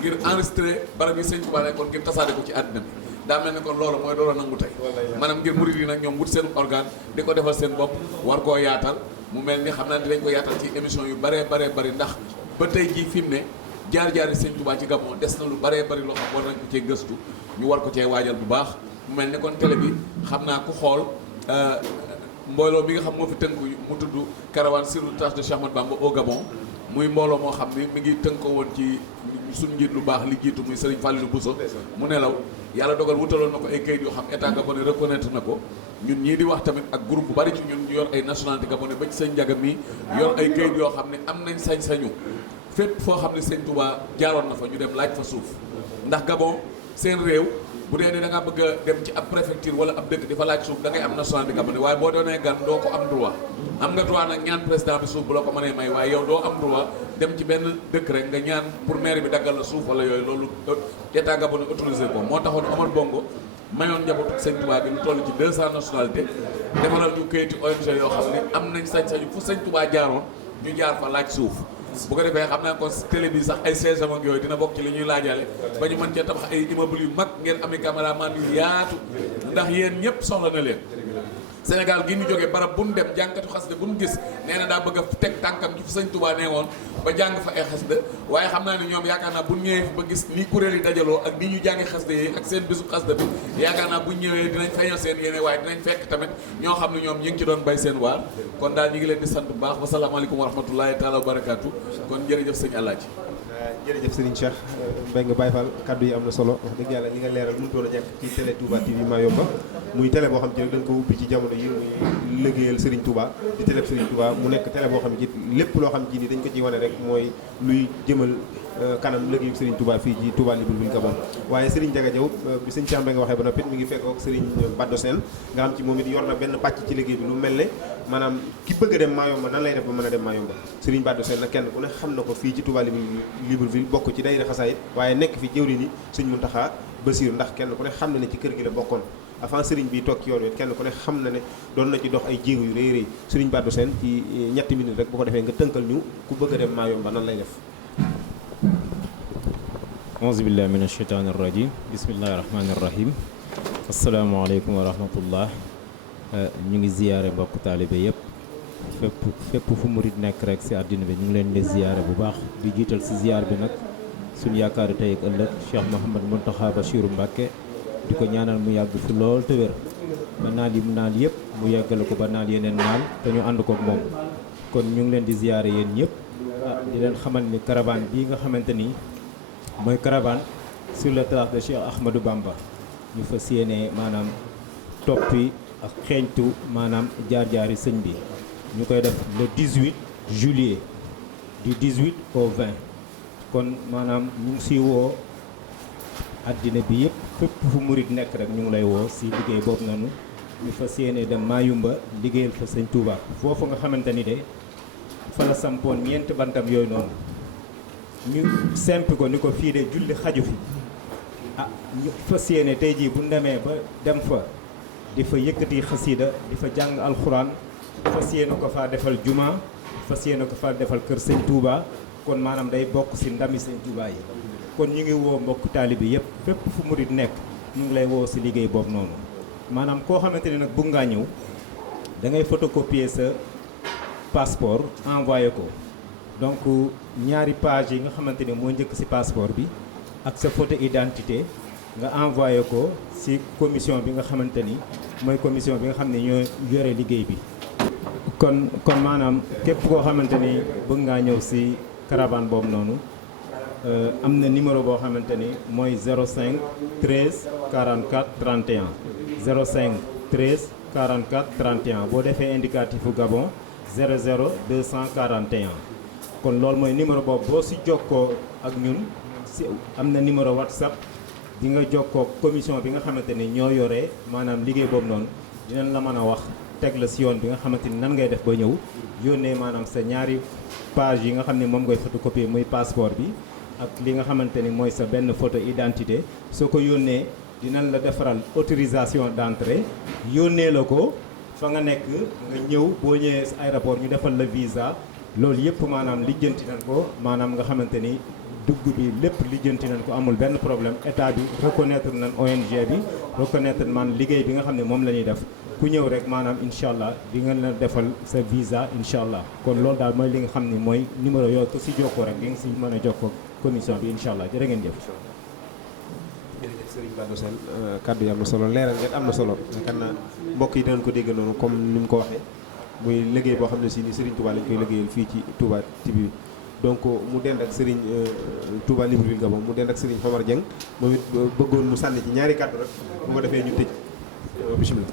ngir enregistré barab yi sëñ Touba nekkoon ngir tasaare ko ci àddina bi daa mel ni kon loolu mooy door a nangu tey maanaam ngir murid yi nag ñoom wut seen organe di ko defal seen bopp war koo yaatal mu mel ni xam naa ne dañ ko yaatal ci émission yu baree ndax ba tey jii fi mu ne jaar-jaari sëñ Touba ci Gabon des na lu baree bari loo xam war nañ ko cee gëstu ñu war ko cee waajal bu baax mu mel ni kon télé bi xam naa ku xool mbooloo bi nga xam moo fi tënk mu tudd caravane sur le trace de Cheikh Ahmadou Bamba au Gabon muy mbooloo moo xam ni mi ngi tënkoo woon ci suñu njiit lu baax li jiitu muy Serigne Fallou Bousso mu nelaw yàlla dogal wutaloon na ko ay kayit yoo xam état gabonais reconnaître na ko ñun ñii di wax tamit ak groupe bu bari ci ñun ñu yor ay nationalité gabonais ba ci sëñ Ndiaga mi yor ay kayit yoo xam ne am nañ sañ-sañu fépp foo xam ne sëñ Touba jaaroon na fa ñu dem laaj fa suuf ndax Gabon seen réew bu dee ne da ngaa bëgg a dem ci ab préfecture wala ab dëkk di fa laaj suuf da ngay am nationalité gabonais waaye boo doonee gan doo ko am droit am nga droit nag ñaan président bi suuf bu la ko mënee may waaye yow doo am droit dem ci benn dëkk rek nga ñaan pour maire bi daggal la suuf wala yooyu loolu état gabonais autorisé ko moo taxoon Omar Bongo mayoon njabootu sëñ Touba bi lu toll ci 200 nationalité defaral ñu këyiti ONG yoo xam ne am nañ sañ-sañu fu sëñ Touba jaaroon ñu jaar fa laaj suuf bu ko defee xam naa ko télé bi sax ay saison ak yooyu dina bokk ci li ñuy laajale ba ñu mën cee tabax ay immeuble yu mag ngeen amee caméraman yu yaatu ndax yéen ñëpp soxla na leen Sénégal gi ñu jógee barab bu ñu dem jànkatu xasida bu ñu gis nee na daa bëgg a teg tànkam ci fi sëñ Touba nee woon ba jàng fa ay xasida waaye xam naa ne ñoom yaakaar naa bu ñu ñëwee fi ba gis ni kuréel yi dajaloo ak ni ñu jàngi xasida yi ak seen bisu xasida bi yaakaar naa bu ñu ñëwee dinañ feeñal seen yéene waaye dinañ fekk tamit ñoo xam ne ñoom ñu ngi ci doon bay seen waar kon daal ñu ngi leen di sant bu baax wasalaamaaleykum wa rahmatullahi taala wa barakaatu kon jërëjëf sëñ Alaaji jërëjëf Serigne Cheikh Mbengue Baye Fall kaddu yi am na solo wax dëgg yàlla li nga leeral mënutoon a ñàkk ci télé Touba TV Mayumba muy télé boo xam ci rek dañ ko ubbi ci jamono yi muy liggéeyal Serigne Touba di télé Serigne Touba mu nekk télé boo xam ne lépp loo xam ci ni dañ ko ciy wane rek mooy luy jëmal kanam liggéeyu Serigne Touba fii ci Touba Libreville Gabon waaye Serigne Diaga Diaw bi sëñ Cheikh Mbengue waxee ba noppi mi ngi fekk ak Serigne Baddo Sène nga xam ci moom it yor na benn pàcc ci liggéey bi lu mel ne maanaam ki bëgg a dem Mayumba nan lay def ba mën a dem Mayumba Serigne Baddo Sène nag kenn ku ne xam na ko fii ci Touba Libreville bokk ci daayira xasaayit waaye nekk fi jëwriñ ni sëñ Mountakha Bassirou ndax kenn ku ne xam na ne ci kër gi la bokkoon avant Serigne bi toog ci yoon wi kenn ku ne xam na ne doon na ci dox ay jéego yu rëy rëy Serigne Baddo Sène ci ñetti minutes rek bu ko defee nga tënkal ñu ku bëgg a dem Mayumba nan lay def auzubillahi mina sheytaani rajim bismillahi rahmaani rahim asalaamaaleykum wa rahmatullah ñu ngi ziyaare mbokk taalibe yëpp fépp fu murid nekk rek si àddina bi ñu ngi leen di ziyaare bu baax di jiital si ziyaar bi nag suñu yaakaari tey ak ëllëg Cheikh Mouhamad Mountakha Bachirou Mbacké di ko ñaanal mu yàgg fi lool te wér ba naal yi mu naal yëpp mu yeggale ko ba naal yeneen naal te ñu ànd ko moom kon ñu ngi leen di ziyaare yéen ñëpp di leen xamal ni caravane bii nga xamante ni mooy caravane sur le trace de Cheikh Ahmadou Bamba ñu fas yéene maanaam toppi ak xeeñtu maanaam jaar-jaari sëñ bi ñu koy def le 18 juillet du 18 au 20 kon maanaam ñu ngi siy woo àddina bi yëpp fépp fu murit nekk rek ñu ngi lay woo si liggéey boobu noonu ñu fas yéene dem Mayumba liggéeyal fa sëñ Touba foofu nga xamante ni de fa la sampoon ñeenti bantam yooyu noonu ñu sempi ko ni ko fii de julli xaju fi ah ñu fas yéene tey jii bu ñu demee ba dem fa di fa yëkkati xasiida di fa jàng alxuraan fas yéene ko faa defal juma fas yéene ko faa defal kër sëñ Touba kon maanaam day bokk si ndami sëñ Touba yi kon ñu ngi woo mbokk taalibe yëpp fépp fu murid nekk ñu ngi lay woo si liggéey boobu noonu maanaam koo xamante ni nag bëgg ngaa ñëw da ngay photocopier sa passeport envoyé ko donc ñaari page yi nga xamante ni moo njëkk si passeport bi ak sa photo identité nga envoyé ko si commission bi nga xamante ni mooy commission bi nga xam ne ñoo yore liggéey bi kon maanaam képp koo xamante ni bëgg ngaa ñëw si caravane boobu noonu am na numéro boo xamante ni mooy 05 13 44 31 05 13 44 31 boo defee indicatifu Gabon 00 241 kon loolu mooy numéro boobu boo si jokkoo ak ñun si am na numéro WhatsApp di nga jokkoo commission bi nga xamante ni ñoo yore maanaam liggéey boobu noonu dinañ la mën a wax teg la si yoon bi nga xamante ni nan ngay def ba ñëw yónnee maanaam sa ñaari page yi nga xam ne moom ngay photocopier muy passeport bi ak li nga xamante ni mooy sa benn photo identité soo ko yónnee dinañ la defaral autorisation d'entrée yónnee la ko fa nga nekk nga ñëw boo ñëwee si aéroport ñu defal la visa loolu yëpp maanaam lijjanti nañ ko maanaam nga xamante ni dugg bi lépp lijjanti nañ ko amul benn problème état bi reconnaître nañ ONG bi reconnaître man liggéey bi nga xam ne moom la ñuy def ku ñëw rek maanaam incha allah di nga la defal sa visa incha allah kon loolu daal mooy li nga xam ne mooy numéro yooyu ko si jokkoo rek di nga si mën a jokkoo commission bi incha allah jërë ngeen jëf. jërëjëf Serigne Baddo Sène kaddu yi am na solo leeral ngeen am na solo yaakaar naa mbokk yi dinañ ko dégg noonu comme ni mu ko waxee muy liggéey boo xam ne si ni Serigne Touba lañ koy liggéeyal fii ci Touba TV donc mu dend ak Serigne Touba Libreville Gabon mu dend ak Serigne Omar Dieng moom it bëggoon mu sànni ci ñaari kaddu rek bu ko defee ñu tëj bisimilah.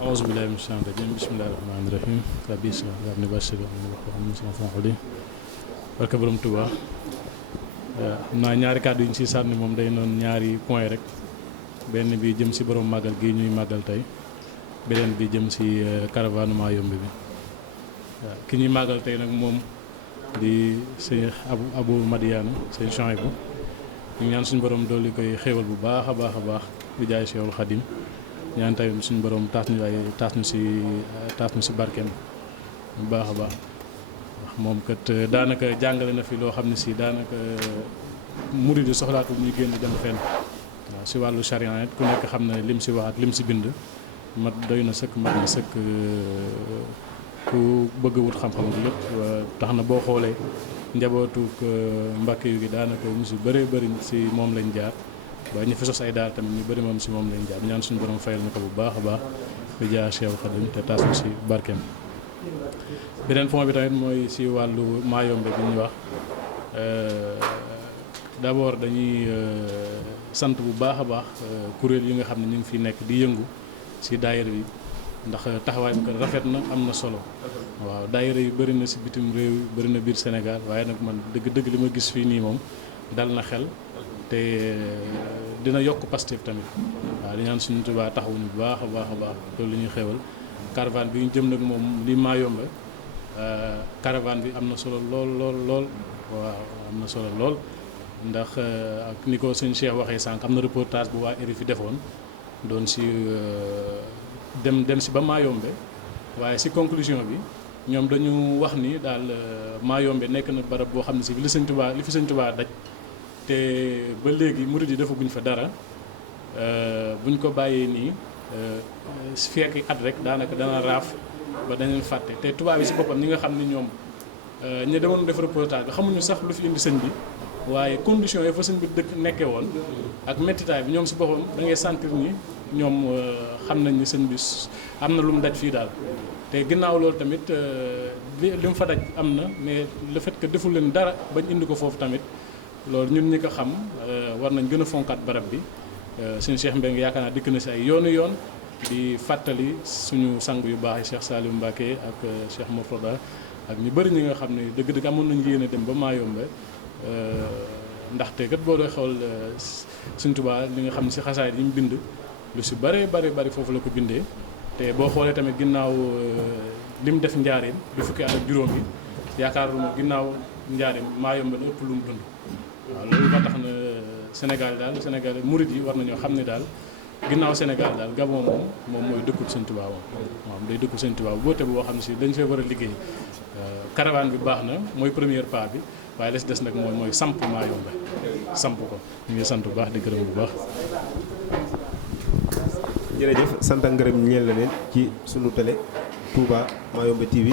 auzu billaahi mina shaytaani rajiim bismillaahi rahmaani rahiim rabbi ishrah li sadrii wayassir li amrii barke borom Touba xam naa ñaari kàddu yi ñu si sànni moom day noonu ñaari point rek benn bi jëm si borom màggal gi ñuy màggal tey beneen bi jëm si caravane Mayumba bi waaw ki ñuy màggal tey nag moom di sëñ Abou Madiane sëñ Chouaïbou ñu ñaan suñu borom dooli koy xéewal bu baax a baax a baax di jaay Seexul Xadim ñaan tamit suñu borom taas ñu si barkeem bu baax a baax ndax moom kat daanaka jàngale na fi loo xam ne si daanaka murid yi soxlaatul ñuy génn dem fenn waaw si wàllu charia it ku nekk xam na lim si wax ak lim si bind mat doy na sëkk mat na sëkk ku bëgg wut xam-xam ak lépp tax na boo xoolee njabootuk Mbàkke yu gi daanaka ñu si bëree bëri si moom lañ jaar waaye ñu fi sos ay daara tamit ñu bëri moom si moom lañ jaar ñaan suñu borom fayal na ko bu baax a baax di jaar Cheikh Khadim te taas na si barkeem. beneen point bi tamit mooy si wàllu Mayombe bi ñuy wax d'abord dañuy sant bu baax a baax kuréel yi nga xam ne ñu ngi fi nekk di yëngu si daayira bi ndax taxawaay bi ko rafet na am na solo waaw daayira yu bëri na si bitim réew yi bëri na biir Sénégal waaye nag man dëgg-dëgg li ma gis fii nii moom dal na xel te dina yokk Pastef tamit waaw di ñaan suñu Tuubaa taxawuñu bu baax a baax a baax loolu li ñuy xewal caravane bi ñu jëm nag moom li Mayombe caravane bi am na solo lool lool lool waaw am na solo lool ndax ak ni ko sëñ Cheikh waxee sànq am na reportage bu waa RFI defoon doon si dem si ba Mayombe waaye si conclusion bi ñoom dañu wax ni daal Mayombe nekk na barab boo xam ne si li fi sëñ Tuubaa daj te ba léegi murid yi defaguñ fa dara buñ ko bàyyee nii si fekk at rek daanaka dana raaf ba dañu fàtte te tubaab yi si boppam ñi nga xam ne ñoom ñu demoon def reportage bi xamuñu sax lu fi indi sëñ bi waaye condition yi fa sëñ bi dëkk nekkee woon ak méttitaay bi ñoom si boppam da ngay sentir ni ñoom xam nañ ni sëñ bi am na lu mu daj fii daal te ginnaaw loolu tamit li mu fa daj am na mais le fait que deful leen dara bañ indi ko foofu tamit loolu ñun ñi ko xam war nañ gën a fonkaat barab bi sëñ Cheikh Mbengue yaakaar naa dikk na si ay yoonu yoon di fàttali suñu sang yu baax yi Cheikh Saliou Mbacké ak Cheikh Mourtada ak ñu bëri ñi nga xam ne dëgg-dëgg amoon nañu yéene dem ba Mayombe ndaxte kat boo doy xool Sëñ Tuubaa li nga xam ne si xasaay yi mu bind lu si bëree bëri foofu la ko bindee te boo xoolee tamit ginnaaw li mu def njaareem du fukki at ak juróom yi yaakaaruma ginnaaw njaareem Mayombe la ëpp lu mu dund waaw loolu ba tax na Sénégal murid yi war nañoo xam ne daal ginnaaw Sénégal daal Gabon moom mooy dëkkul Sëñ Tuubaa moom day dëkkul Sëñ Tuubaa boote boo xam ne si dañ fee war a liggéey caravane bi baax na mooy premier pas bi waaye les des nag mooy samp Mayombe samp ko ñu ngi sant bu baax di gërëm bu baax. jërëjëf sant ak ngërëm ñeel la leen ci sunu télé Touba Mayombe TV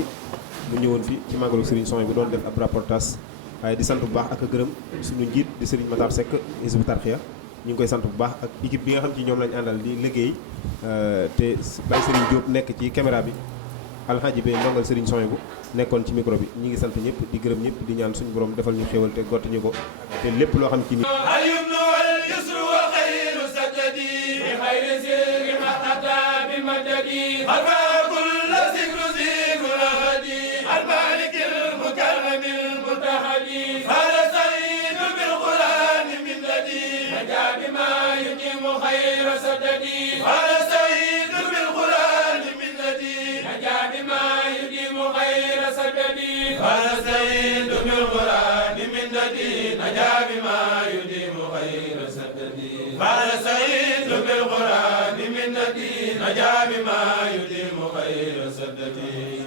mu ñëwoon fi ci màggalu Serigne Soy bi doon def ab reportage waaye di sant bu baax ak gërëm sunu njiit di Serigne Matar Seck Hizbut Tarqiyyah ñu ngi koy sant bu baax ak équipe bi nga xam ci ñoom lañu àndal di liggéey te Baye Serigne Diop nekk ci caméra bi alxaaji be ndongal Serigne Soy bu nekkoon ci micro bi ñu ngi sant ñëpp di gërëm ñëpp di ñaan suñu borom defal ñu xéwal te gotti ñu ko te lépp loo xam ci ni فنستعين بالقرآن من ندي نجا بما يديم خير سددي فنستعين بالقرآن من ندي نجا بما يديم خير سددي